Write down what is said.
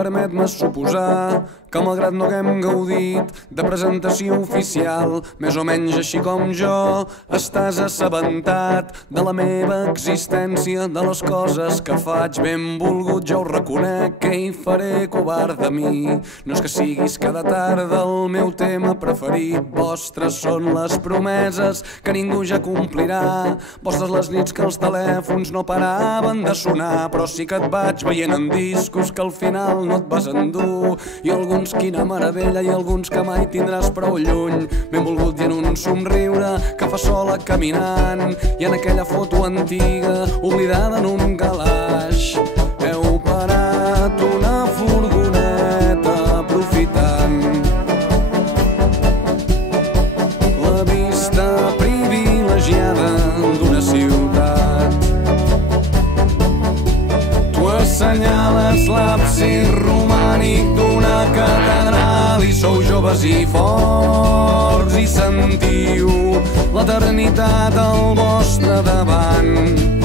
Permet-me suposar que malgrat no haguem gaudit de presentació oficial, més o menys així com jo, estàs assabentat de la meva existència, de les coses que faig. Benvolgut, ja ho reconec, què hi faré, covard de mi? No és que siguis cada tarda el meu tema preferit. Vostres són les promeses que ningú ja complirà, vostres les nits que els telèfons no paraven de sonar, però sí que et vaig veient en discos que al final no et vas endur, i alguns quina meravella i alguns que mai tindràs prou lluny. Benvolgut i en un somriure que fa sola caminant, i en aquella foto antiga oblidada en un calaix heu parat una furgoneta aprofitant la vista privilegiada d'una ciutat. Tu assenyales l'absis romànic d'una catedral i sou joves i forts i sentiu l'eternitat al vostre davant.